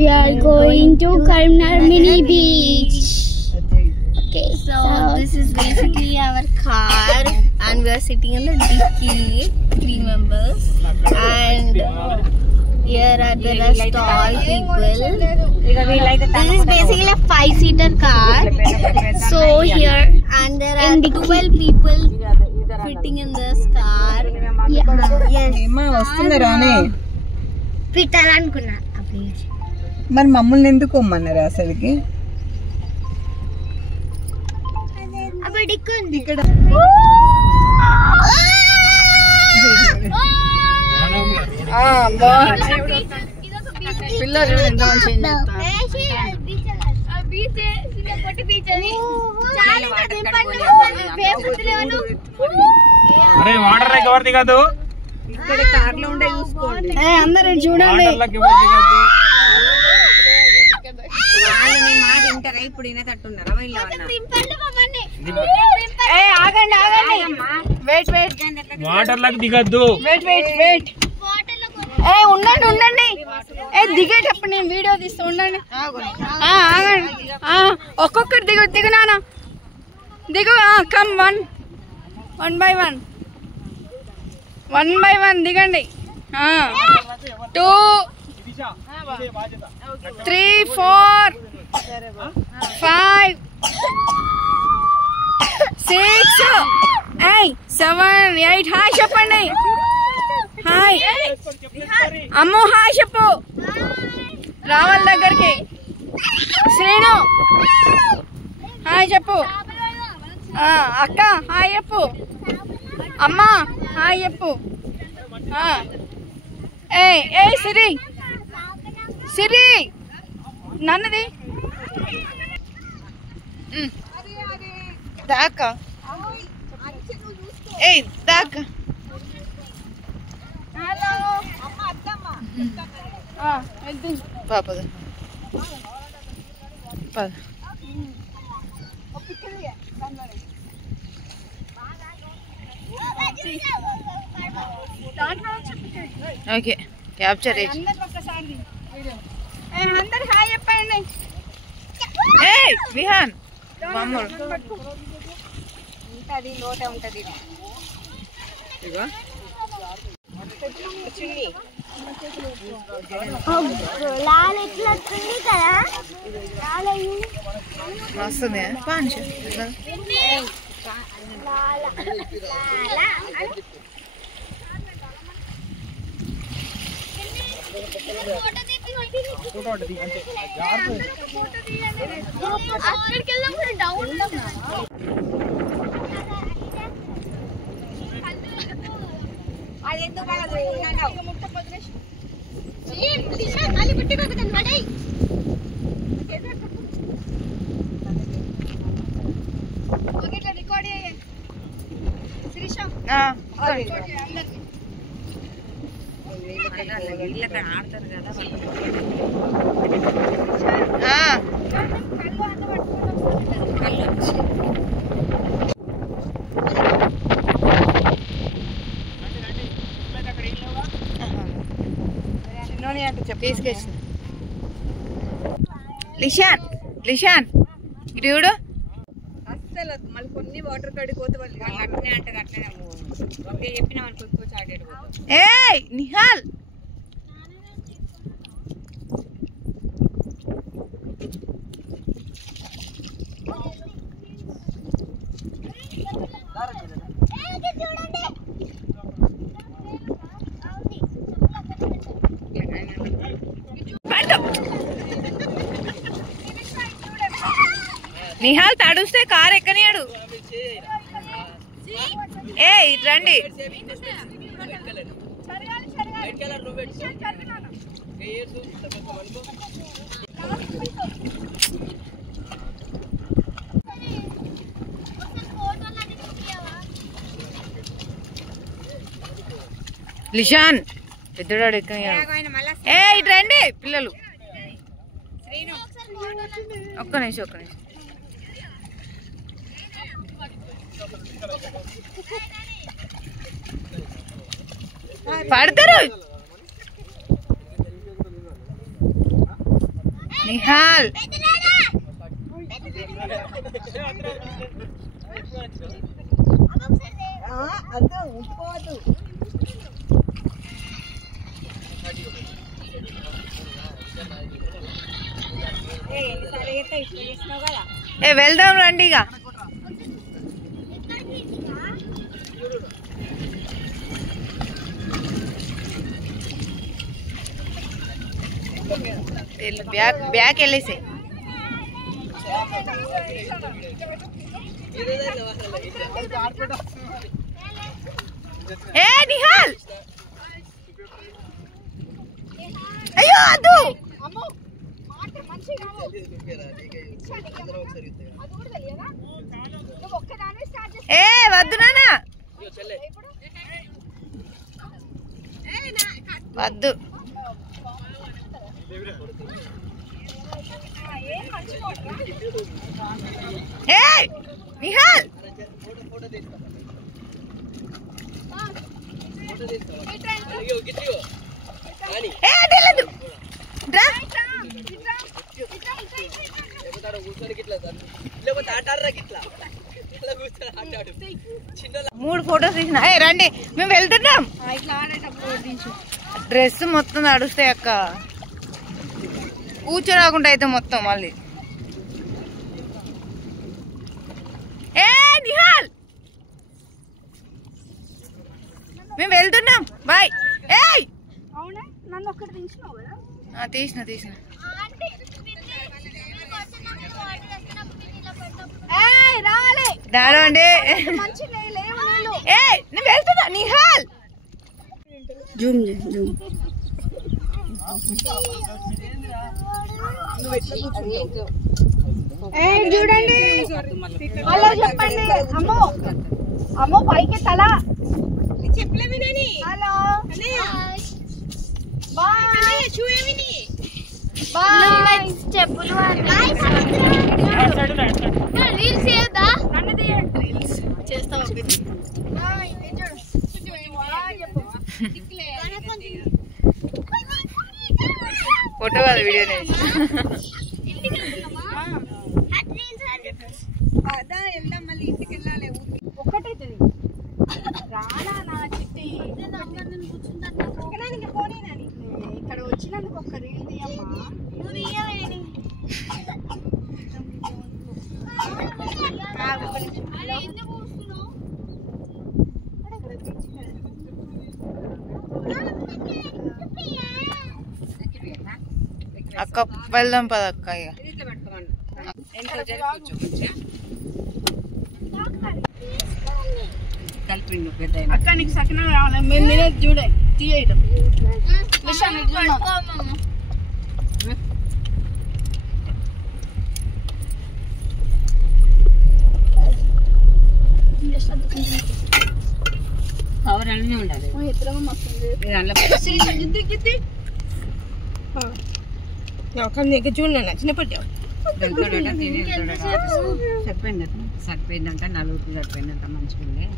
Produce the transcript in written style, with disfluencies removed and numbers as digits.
We are going to Karimnagar Mini Beach. Okay, so this is basically our car, and we are sitting in the dicky, 3 members, and here are the rest all people. This is basically a 5-seater car. So here, and there are 12 people fitting in this car. Yes. మరి మమ్మల్ని ఎందుకు కొమ్మన్నారు అసలుకి? ఇక్కడ పిల్లలు ఎంత మంచిగా water ఎవరు దిగదు. ఇక్కడ కార్లో ఉండే చూసుకోండి అందరూ చూడండి. వాళ్ళని మాట వింటారా? ఇప్పుడు వినేటట్టున్నారా? ఆగండి ఆగండి, వెయిట్ వెయిట్, వాటర్ లాగా దిగద్దు. వెయిట్ వెయిట్ వెయిట్, ఉండండి ఉండండి. దిగేటప్పుడు నేను వీడియో తీస్తూ ఉండండి. ఆగండి, ఒక్కొక్కరు దిగు నాన్న, దిగు. కమ్ వన్ బై వన్ దిగండి. 2 3 4 5 6 8 7 8. హాయ్ చెప్పండి. హాయ్ అమ్ము, హాయ్ చెప్పు. రావాలి దగ్గరికి. శ్రీను హాయ్ చెప్పు. అక్క హాయ్ చెప్పు. అమ్మ హాయ్ చెప్పు. ఏ సిరి నన్నది దాకా. దాకా పాప ఓకే క్యాప్చర్ అందరు హాయ్ చెప్పండి. విహాన్ ఉంటుంది, లోటే ఉంటుంది. వస్తుంది పాంచ్. ఆడతారు కదా తీసుకొచ్చి. లిషాన్ ఇటు చూడు. అస్సలు మళ్ళీ కొన్ని వాటర్ కాడికి పోతే వాళ్ళు అట్నే అంటారు. అట్లనే చెప్పినా మనకు ఎక్కువ చాడేడు. నిహాల్ నిహాల్ తడుస్తే కారు ఎక్కనియాడు. రండి. లిషాన్ పెద్దడాడు ఎక్కనియాడు. ఇటు రండి పిల్లలు. ఒక్క నిమిషం పడతారు. నిహాల్ వెళ్దాం రండి ఇక. బ్యాక్ వెళ్ళేసి ఏ నిహాల్ అయ్యో అదు ఏ వద్దు నాన్న వద్దు. ఏ నిహాల్ ఏ అదేలేదు రా. 3 ఫోటోస్ తీసిన. ఏ రండి మేము వెళ్తున్నాం. డ్రెస్ మొత్తం నడుస్తాయి అక్క, కూర్చోరాకుండా అయితే మొత్తం మళ్ళీ. ఏ నిహాల్ మేము వెళ్తున్నాం బాయ్. ఏయ్ తీసిన రావండి. ఏ నేను వెళ్తున్నా నిహాల్. చూడండి హలో చెప్పండి. అమ్మో పైకి తల హలో బాయ్ చెప్పులు రీల్స్ చేద్దా రీల్స్ చేస్తావు. ఫోటో కాదు వీడియోనే. ఒక్కటైతే రానా నా చిట్టి ఇక్కడ వచ్చినందుకు ఒక్క రీల్ తీయమ్మా. అక్క వెళ్దాం పద అక్క. ఇక అక్క నీకు సకినా కావాలి. మేము తినేది చూడే తీయటం చూడండి చిన్న పట్టావు చెప్పండి సరిపోయిందంట 4 సరిపోయిందంట మంచిగా